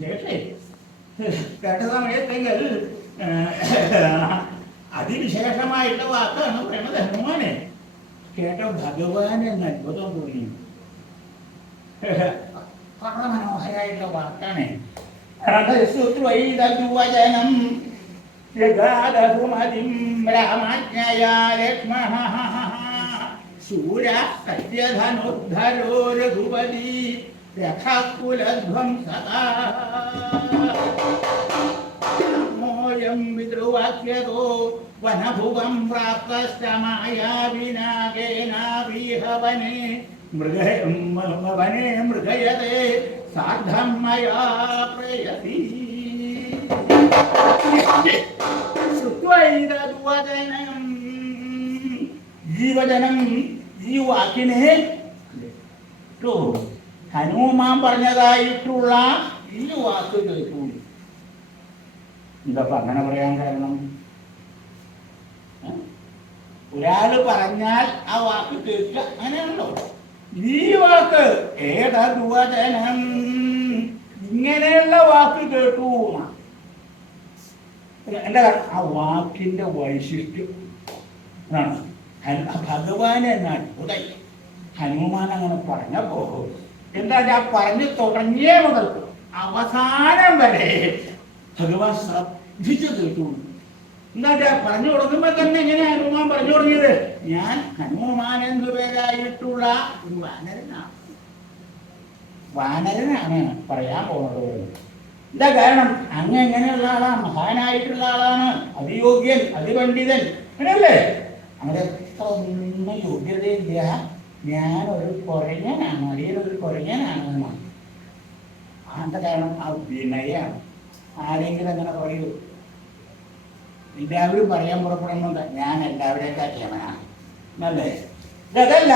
വിശേഷേ കേട്ട സമയത്തെങ്കിൽ അതിവിശേഷമായിട്ടുള്ള വാക്കാണ് പറയണത് ഹനുമാനെ. കേട്ട ഭഗവാൻ എന്ന അത്ഭുതം തോന്നി. വളരെ മനോഹരമായിട്ടുള്ള വാക്കാണ്. രണസുത്വൈതയുവചനം ജഗാദസുമതിം രാമാജ്ഞയാ ലക്ഷ്മണ ശൂര സത്യധനുദ്ധരോ രഘുപതി व्यथाकुलध्वंसता मोऽयं विद्रुवाक्यतो वनभुवं प्राप्तश्च मायाविनागेनाभिहवने मृगय वने मृगयते सार्धं मया प्रयति श्रुत्वैरद्वचनं जीवजनं जीवाकिने तो ഹനുമാൻ പറഞ്ഞതായിട്ടുള്ള ഈ വാക്ക് കേട്ടു. എന്താ ഇപ്പൊ അങ്ങനെ പറയാൻ കാരണം? ഒരാൾ പറഞ്ഞാൽ ആ വാക്ക് കേൾക്കുക അങ്ങനെയാണല്ലോ. ഈ വാക്ക് ഏതദ്വചനം? ഇങ്ങനെയുള്ള വാക്ക് കേട്ടു. എന്റെ? ആ വാക്കിന്റെ വൈശിഷ്ട്യം. ഭഗവാൻ എന്ന അത്ഭുതം ഹനുമാൻ അങ്ങനെ പറഞ്ഞപ്പോ എന്താ ഞാൻ പറഞ്ഞു തുടങ്ങിയേ മുതൽ അവസാനം വരെ ഭഗവാൻ ശ്രദ്ധിച്ചു കേട്ടു എന്താ ഞാൻ പറഞ്ഞു തുടങ്ങുമ്പോ തന്നെ ഇങ്ങനെ ഹനുമാൻ പറഞ്ഞു തുടങ്ങിയത്? ഞാൻ ഹനുമാൻ എന്നു പേരായിട്ടുള്ള ഒരു വാനരനാണ്. വാനരനാണ് പറയാൻ പോകുന്നത് എന്താ കാരണം? അങ്ങ് എങ്ങനെയുള്ള ആളാണ് മഹാനായിട്ടുള്ള ആളാണ്. അതിയോഗ്യൻ അതിപണ്ഡിതൻ. അങ്ങനെയല്ലേ അങ്ങനെ എത്ര ഒന്നും യോഗ്യതയില്ല. ഞാൻ ഒരു കുറഞ്ഞനാണ് ഒരു കുറഞ്ഞനാണ് എന്നാണ് അതിന്റെ കാരണം? ആ വിനയാണ്. ആരെങ്കിലും അങ്ങനെ പറയൂ. എല്ലാവരും പറയാൻ പുറപ്പെടുന്നുണ്ട്. ഞാൻ എല്ലാവരെയും കാട്ടിയവനാണ് അല്ലേ? ഇതല്ല.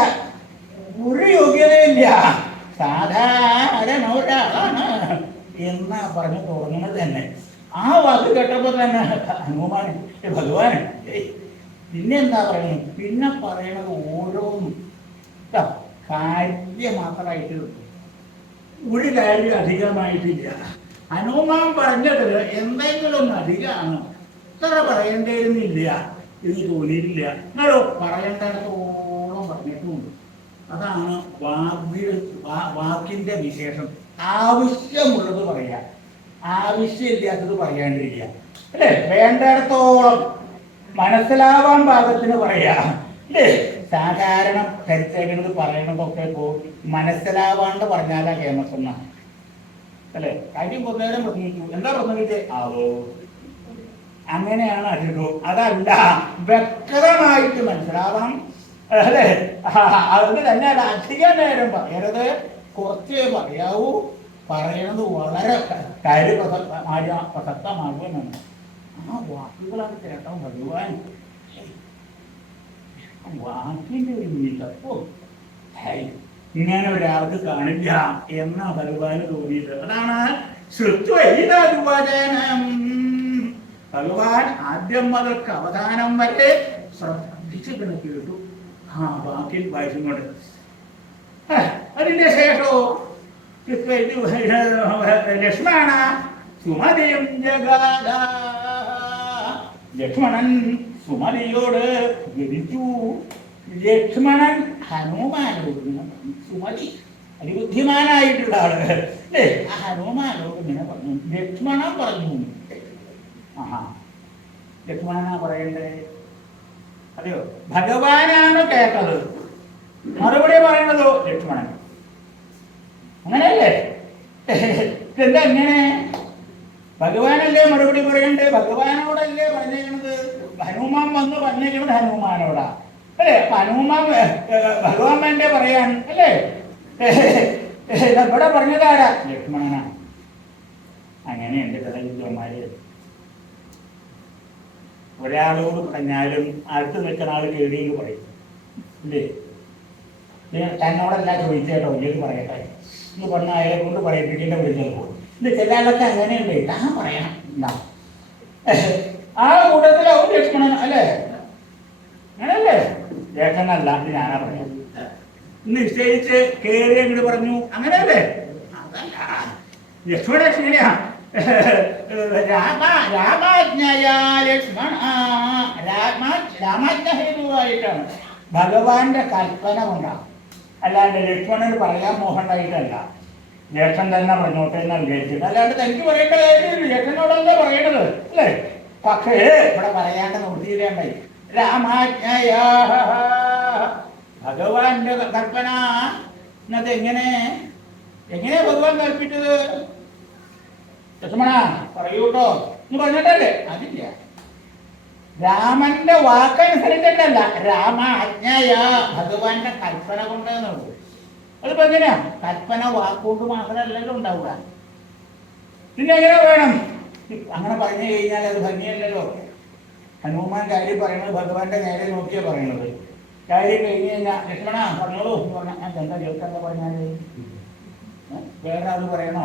ഒരു യോഗ്യതയില്ല. സാധാരണ ഒരാളാണ് എന്നാ പറഞ്ഞു തുടങ്ങുന്നത് തന്നെ. ആ വാക്ക് കേട്ടപ്പോ തന്നെ ഹനുമാൻ ഭഗവാൻ പിന്നെ എന്താ പറയുന്നത്? പിന്നെ പറയണത് ഓരോന്നും ട്ടോ, കാര്യം മാത്രമായിട്ട് ഒരു കാര്യം അധികമായിട്ടില്ല. ഹനുമാൻ പറഞ്ഞത് എന്തെങ്കിലും അധികമാണ്? ഇത്ര പറയേണ്ടിയിരുന്നില്ല എന്ന് തോന്നിയിട്ടില്ല എന്നാലോ പറയേണ്ടിടത്തോളം പറഞ്ഞിട്ടുമുണ്ട് അതാണ് വാഗ്യ വാ- വാക്കിന്റെ വിശേഷം. ആവശ്യമുള്ളത് പറയാ. ആവശ്യമില്ലാത്തത് പറയാണ്ടിരിക്കുക. അല്ലേ? വേണ്ടിടത്തോളം മനസ്സിലാവാൻ പാകത്തിന് പറയാ. അല്ലേ? സാധാരണ ധരിച്ചേക്കുന്നത് പറയണതൊക്കെ ഇപ്പോ മനസ്സിലാവാണ്ട് പറഞ്ഞാലാ കേമസെന്ന അല്ലെ? കാര്യം കൊന്നേരം പ്രസംഗിച്ചു. എന്താ പ്രസംഗിച്ചേ? ആവോ അങ്ങനെയാണ് അധികം അതല്ല വ്യക്തമായിട്ട് മനസ്സിലാവാം. അല്ലെ? അതുകൊണ്ട് തന്നെ അല്ല അധിക നേരം പറയരുത്. കുറച്ചേ പറയാവൂ. പറയണത് വളരെ കാര്യപ്രസക്ത പ്രസക്തമാകുമെന്നാണ് ആ വാക്കുകളാണ് കേട്ടോ ഭഗവാൻ. വാക്കിന്റെ ഒരു ഹൈ, ഇങ്ങനെ ഒരാൾക്ക് കാണില്ല എന്ന ഭഗവാന് തോന്നിയത്. അതാണ് ഭഗവാൻ ആദ്യം മുതൽക്ക് അവധാനം വരെ ശ്രദ്ധിച്ചു കേട്ടു. ആ വാക്കിൽ വായിച്ചും കൊണ്ട് ആ, അതിന്റെ ശേഷോ ലക്ഷ്മണ സുമതിയും ജഗാദ. ലക്ഷ്മണൻ സുമതിയോട് ജനിച്ചു. ലക്ഷ്മണൻ ഹനുമാനോട് പറഞ്ഞു. സുമതി അതിബുദ്ധിമാനായിട്ടുള്ള ആൾ. അല്ലേ? ആ ഹനുമാനോട് ഇങ്ങനെ പറഞ്ഞു. ലക്ഷ്മണൻ പറഞ്ഞു. ആഹാ. ലക്ഷ്മണനാ പറയണ്ടേ? അതെയോ? ഭഗവാനാണ് കേട്ടത്? മറുപടി പറയണതോ ലക്ഷ്മണൻ? അങ്ങനെയല്ലേ? എന്താ ഇങ്ങനെ? ഭഗവാനല്ലേ മറുപടി പറയണ്ടേ ഭഗവാനോടല്ലേ പറഞ്ഞേക്കണത് ഹനുമാൻ വന്ന് പറഞ്ഞേക്കണത് ഹനുമാനോടാ. അല്ലേ? ഹനുമാൻ ഭഗവാൻ വേണ്ടേ പറയാൻ അല്ലേ? ഇവിടെ പറഞ്ഞതാരാ ലക്ഷ്മണനാ. അങ്ങനെ ചില യുദ്ധന്മാര് ഒരാളോട് പറഞ്ഞാലും അടുത്ത് നിൽക്കുന്ന ആൾ കേടിയിൽ പറയും. ഇല്ലേ തന്നോടല്ല ചോദിച്ചേട്ടോ ഇല്ലെങ്കിൽ പറയട്ടെ. ഇത് പറഞ്ഞ അയാളെ കൊണ്ട് പറയിപ്പിക്കേണ്ട വിളിച്ചത് പോകും ഇത് ചില ആളൊക്കെ അങ്ങനെയുണ്ട് ഞാൻ പറയണം. എന്താ ആ കൂട്ടത്തിലാവും ലക്ഷ്മണൻ അല്ലേ? അങ്ങനല്ലേ? ഇത് ഞാനാ പറയാം. നിശ്ചയിച്ച് കേറി അങ്ങോട്ട് പറഞ്ഞു. അങ്ങനെയല്ലേ? അതല്ല. ലക്ഷ്മണ രാമ രാമാജ്ഞയ ലക്ഷ്മണ. രാമ രാമാജ്ഞ ഹേതുവായിട്ടാണ്. ഭഗവാന്റെ കൽപ്പന കൊണ്ടാണ് അല്ലാണ്ട് ലക്ഷ്മണന് പറയാൻ മോഹണ്ടായിട്ടല്ല ജ്യേഷ്ഠൻ തന്നെ പറഞ്ഞോട്ടെ എന്ന് വിചാരിച്ചത് അല്ലാണ്ട് തനിക്ക് പറയേണ്ട കാര്യമില്ല. ജ്യേഷ്ഠനോടല്ല പറയേണ്ടത് അല്ലേ? പക്ഷേ ഇവിടെ പറയാണ്ട് നിർത്തിയില്ലേണ്ടായി രാമാജ്ഞയ ഭഗവാന്റെ കൽപ്പന എന്നത് എങ്ങനെ? എങ്ങനെ ഭഗവാൻ കൽപ്പിച്ചത്? ലക്ഷ്മണ പറയൂട്ടോ. എന്ന് പറഞ്ഞിട്ടല്ലേ? അതില്ല. രാമന്റെ വാക്കനുസരിച്ചിട്ടല്ല രാമ അജ്ഞയ ഭഗവാന്റെ കൽപ്പന കൊണ്ട് എന്നുള്ളത് അതിപ്പോ എങ്ങനെയാ? കൽപ്പന വാക്കുകൊണ്ട് മാത്രമല്ലല്ലോ ഉണ്ടാവുക. പിന്നെ എങ്ങനെ വേണം? അങ്ങനെ പറഞ്ഞു കഴിഞ്ഞാൽ അത് ഭംഗിയല്ലല്ലോ. ഹനുമാൻ കാര്യം പറയുന്നത് ഭഗവാന്റെ നേരെ നോക്കിയാ പറയുന്നത്. കാര്യം കഴിഞ്ഞ് കഴിഞ്ഞാൽ ലക്ഷ്മണ പറഞ്ഞോളൂ. പറഞ്ഞാൽ ഞാൻ എന്താ കേൾക്കാൻ പറഞ്ഞാൽ വേറെ അത് പറയണോ?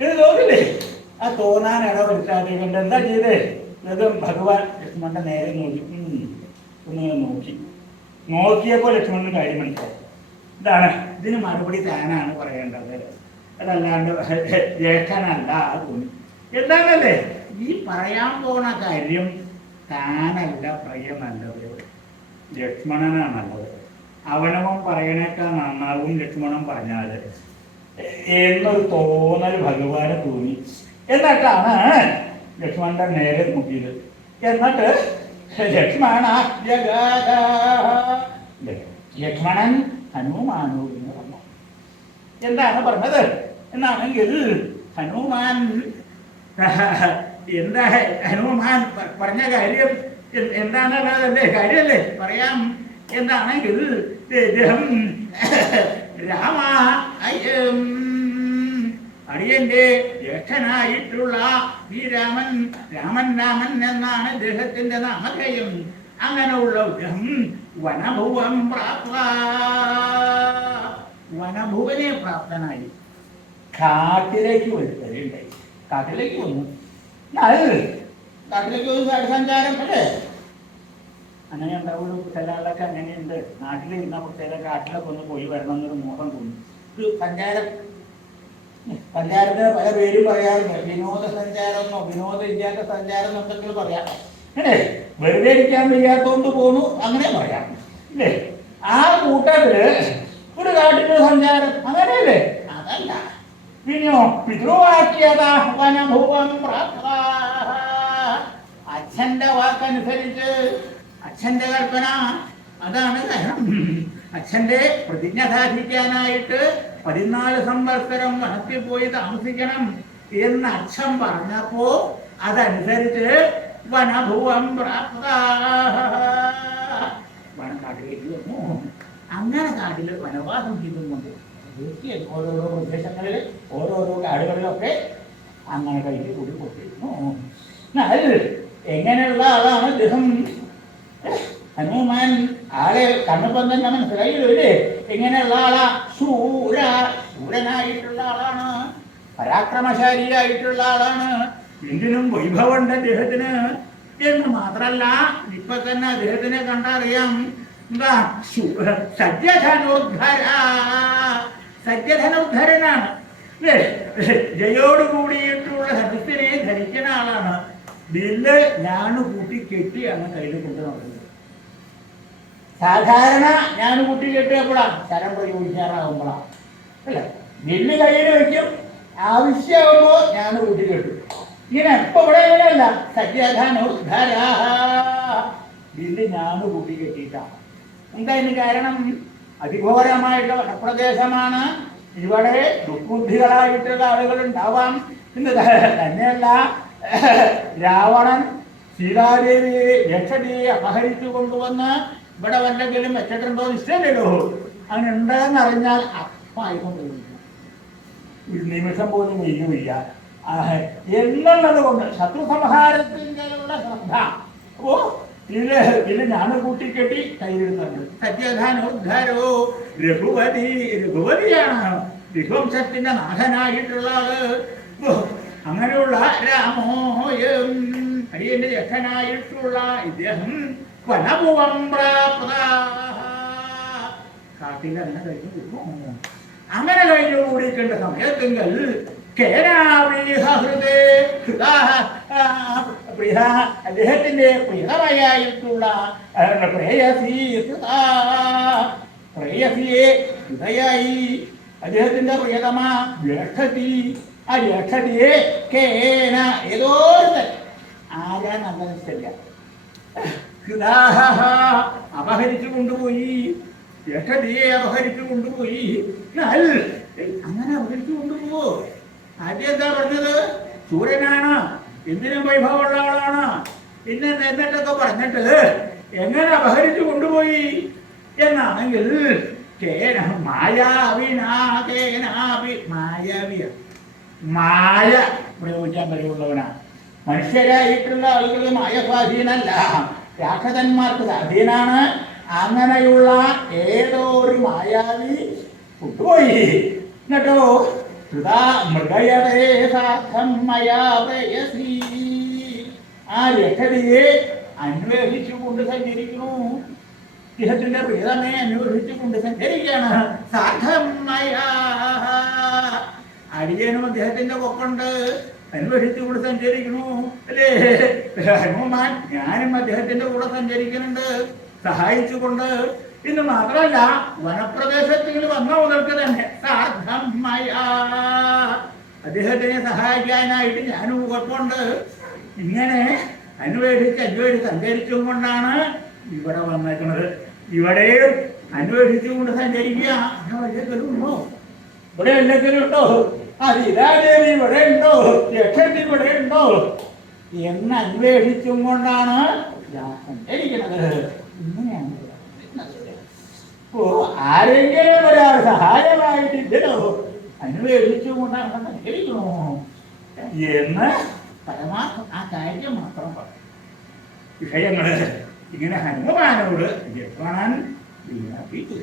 ഇത് തോന്നില്ലേ? ആ തോന്നാൻ കൊണ്ട് എന്താ ചെയ്തേ? ലതും ഭഗവാൻ ലക്ഷ്മണന്റെ നേരെ നോക്കി. ഒന്ന് നോക്കി. നോക്കിയപ്പോൾ ലക്ഷ്മണന് കാര്യം മനസ്സിലായി. ഇതാണ്. ഇതിന് മറുപടി താനാണ് പറയേണ്ടത്. അതല്ലാണ്ട് ജേഷ്ഠനല്ല തോന്നി എന്താണല്ലേ? ഈ പറയാൻ പോണ കാര്യം താനല്ല പറയാൻ നല്ലത്. ലക്ഷ്മണനാണ് നല്ലത് അവനവൻ പറയണേക്കാൾ നന്നാവും ലക്ഷ്മണൻ പറഞ്ഞാൽ. എന്നൊരു തോന്നൽ ഭഗവാനെ തോന്നി. എന്നിട്ടാണ് ലക്ഷ്മണന്റെ നേരെ നോക്കിയത്. എന്നിട്ട് ലക്ഷ്മണ ലക്ഷ്മണൻ ഹനുമാനു എന്ന് പറഞ്ഞു. എന്താണ് പറഞ്ഞത്? എന്നാണെങ്കിൽ ഹനുമാൻ എന്താ ഹനുമാൻ പറഞ്ഞ കാര്യം എന്താണ് എന്താണുള്ളതല്ലേ കാര്യമല്ലേ? പറയാം. എന്താണെങ്കിൽ ഇദ്ദേഹം രാമ അടിയന്റെ ജ്യേഷ്ഠനായിട്ടുള്ള ഈ രാമൻ രാമൻ രാമൻ എന്നാണ് ഇദ്ദേഹത്തിന്റെ നാമധേയം. അങ്ങനെയുള്ള ഇദ്ദേഹം വനഭുവം പ്രാപ്ത. വനഭുവനെ പ്രാപ്തനായി. കാട്ടിലേക്ക് വരുത്തലുണ്ടായി കാട്ടിലേക്ക് വന്നു. കാട്ടിലേക്ക് വന്നു സഞ്ചാരം അല്ലേ? അങ്ങനെ ഉണ്ടാവുള്ളൂ. ചില ആളൊക്കെ അങ്ങനെയുണ്ട്. നാട്ടിൽ ഇരുന്ന കുട്ടികളെ കാട്ടിലൊക്കെ ഒന്ന് പോയി വരണം എന്നൊരു മോഹം തോന്നി. ഒരു സഞ്ചാരം. സഞ്ചാരത്തിന് പല പേരും പറയാറുണ്ട്. വിനോദ സഞ്ചാരം എന്നോ വിനോദ ഇല്ലാത്ത സഞ്ചാരം എന്നൊക്കെ പറയാം. അല്ലേ? വെറുതെ ഇരിക്കാൻ വയ്യാത്തോണ്ട് പോന്നു അങ്ങനെ പറയാം. അല്ലേ ആ കൂട്ടത്തിൽ ഒരു കാട്ടിന്റെ സഞ്ചാരം അങ്ങനെയല്ലേ? അതല്ല. പിന്നെയോ പിതൃവാക്യത അച്ഛന്റെ വാക്കനുസരിച്ച് അച്ഛന്റെ കൽപ്പന അതാണ്. അച്ഛന്റെ പ്രതിജ്ഞ സാധിക്കാനായിട്ട് പതിനാല് സംവത്സരം വനത്തിൽ പോയി താമസിക്കണം എന്ന് അച്ഛൻ പറഞ്ഞപ്പോ അതനുസരിച്ച് വനഭുവം വനക്കാട്ടിലേക്ക് അങ്ങനെ കാട്ടിൽ വനവാസം ചെയ്തുകൊണ്ട് തീർച്ചയായും ഓരോരോ പ്രദേശങ്ങളിൽ ഓരോരോ കാടുകളിലൊക്കെ അങ്ങനെ കയ്യിൽ കൂടി കൊണ്ടിരുന്നു എങ്ങനെയുള്ള ആളാണ് ഗൃഹം ഹനുമാൻ ആളെ കണ്ണപ്പം തന്നെ മനസ്സിലായില്ലേ എങ്ങനെയുള്ള ആളാ സൂര ശൂരനായിട്ടുള്ള ആളാണ് പരാക്രമശാലിയായിട്ടുള്ള ആളാണ് എന്തിനും വൈഭവമുണ്ട് അദ്ദേഹത്തിന്. എന്ന് മാത്രല്ല ഇപ്പൊ തന്നെ അദ്ദേഹത്തിനെ കണ്ടറിയാം. എന്താ സജ്ജധനോദ്ധര സജ്ജധനോദ്ധരനാണ് ജയോട് സദസ്സിനെ ധരിക്കുന്ന ആളാണ്. ബില്ല് ഞാൻ കൂട്ടി കെട്ടിയാണ് കയ്യിൽ കൊണ്ടു നടക്കുന്നത്. സാധാരണ ഞാൻ കൂട്ടി കെട്ടിയപ്പോഴാണ് ശരം പ്രയോഗിക്കാറാകുമ്പോഴാ അല്ല? ബില്ല് കയ്യിൽ വെക്കും. ആവശ്യമാകുമ്പോ ഞാൻ കൂട്ടി കെട്ടും. ഇങ്ങനെ എപ്പോ ഇവിടെ അങ്ങനെയല്ല സജ്ജധനോദ്ധാര ബില്ല് ഞാൻ കൂട്ടി കെട്ടിയിട്ടാണ് എന്താ ഇതിന് കാരണം അതിഘോരമായിട്ടുള്ള വനപ്രദേശമാണ്. ഇവിടെ ദുഃബുദ്ധികളായിട്ടുള്ള ആളുകൾ ഉണ്ടാവാം എന്ന് തന്നെയല്ല. രാവണൻ സീതാദേവിയെ യക്ഷതിയെ അപഹരിച്ചു കൊണ്ടുവന്ന് ഇവിടെ വല്ലെങ്കിലും വെച്ചിട്ടുണ്ടോ നിശ്ചയമില്ലല്ലോ. അങ്ങനെ ഉണ്ടെന്നറിഞ്ഞാൽ അപ്പായിക്കൊണ്ടിരിക്കും. അപ്പായിക്കൊണ്ട് ഒരു നിമിഷം പോലും ആ, എന്നുള്ളത് കൊണ്ട് ശത്രു സംഹാരത്തിലുള്ള ശ്രദ്ധ അപ്പോ ഇതിൽ ഇതിൽ ഞാൻ കൂട്ടിക്കെട്ടി രഘുപതി രഘുപതിയാണ്. രഘുവംശത്തിന്റെ നാഥനായിട്ടുള്ള ആൾ. അങ്ങനെയുള്ള രാമോയം. അടിയന്റെ ജ്യേഷ്ഠനായിട്ടുള്ള ഇദ്ദേഹം കാട്ടിൽ അങ്ങനെ കഴിഞ്ഞു. അങ്ങനെ കഴിഞ്ഞു. കൂടിയിട്ടുണ്ട് സമയത്തെങ്കിൽ അദ്ദേഹത്തിന്റെ പ്രിയതമയായിട്ടുള്ള പ്രേയസി അദ്ദേഹത്തിന്റെ പ്രിയതമ ജ്യേഷ്ഠതി ആ ജ്യേഷ്ഠതിയെ കേന ഏതോ. ആരാന്ന് അന്തരിച്ചില്ല അപഹരിച്ചു കൊണ്ടുപോയി. ജ്യേഷ്ഠതിയെ അപഹരിച്ചു കൊണ്ടുപോയി. അങ്ങനെ അപഹരിച്ചു കൊണ്ടുപോവോ? ആദ്യം എന്താ പറഞ്ഞത്? സൂര്യനാണ്. എന്തിനും വൈഭവമുള്ള ആളാണ്. പിന്നെ എന്നിട്ടൊക്കെ പറഞ്ഞിട്ട് എങ്ങനെ അപഹരിച്ചു കൊണ്ടുപോയി എന്നാണെങ്കിൽ മായാവിനാകേനാവി മായ പ്രയോഗിക്കാൻ കഴിവുള്ളവനാണ് മനുഷ്യരായിട്ടുള്ള ആളുകൾ മായ സ്വാധീനല്ല രാക്ഷസന്മാർക്ക് സ്വാധീനാണ് അങ്ങനെയുള്ള ഏതോ ഒരു മായാവി കൊണ്ടുപോയി. എന്നിട്ടോ ഹൃദാ മൃഗയതേ സാർത്ഥം മയാ പ്രയസി. ആ ലഹരിയെ അന്വേഷിച്ചുകൊണ്ട് സഞ്ചരിക്കുന്നു. ഇദ്ദേഹത്തിന്റെ പ്രിയതമേ അന്വേഷിച്ചുകൊണ്ട് സഞ്ചരിക്കുകയാണ്. സാധമയാ അടിയനും അദ്ദേഹത്തിന്റെ ഒപ്പുണ്ട് അന്വേഷിച്ചുകൊണ്ട് സഞ്ചരിക്കുന്നു. അല്ലേ? ഹനുമാൻ ഞാനും അദ്ദേഹത്തിന്റെ കൂടെ സഞ്ചരിക്കുന്നുണ്ട്. സഹായിച്ചുകൊണ്ട് ഇത് മാത്രമല്ല വനപ്രദേശത്തിൽ വന്ന മുതൽക്ക് തന്നെ അദ്ദേഹത്തിനെ സഹായിക്കാനായിട്ട് ഞാനും കുഴപ്പമുണ്ട് ഇങ്ങനെ അന്വേഷിച്ച് അന്വേഷിച്ച് സഞ്ചരിച്ചും കൊണ്ടാണ് ഇവിടെ വന്നേക്കുന്നത് ഇവിടെയും അന്വേഷിച്ചുകൊണ്ട് സഞ്ചരിക്കുക. വഴിയൊക്കെ ഉണ്ടോ? ഇവിടെ ഉണ്ടോ? ആ സീതാദേവി ഇവിടെ ഉണ്ടോ? ലക്ഷത്തി ഇവിടെ ഉണ്ടോ? എന്ന് അന്വേഷിച്ചും കൊണ്ടാണ് സഞ്ചരിക്കുന്നത് ഇങ്ങനെയാണ് ഓ ആരെങ്കിലും ഒരാൾ സഹായമായിട്ടില്ലല്ലോ അന്വേഷിച്ചും കൊണ്ടാണ് സഞ്ചരിക്കണോ എന്ന് പരമാർത്ഥം ആ കാര്യം മാത്രം പറഞ്ഞു വിഷയങ്ങൾ ഇങ്ങനെ ഹനുമാനോട് ലക്ഷ്മണൻ വിജ്ഞാപിച്ചു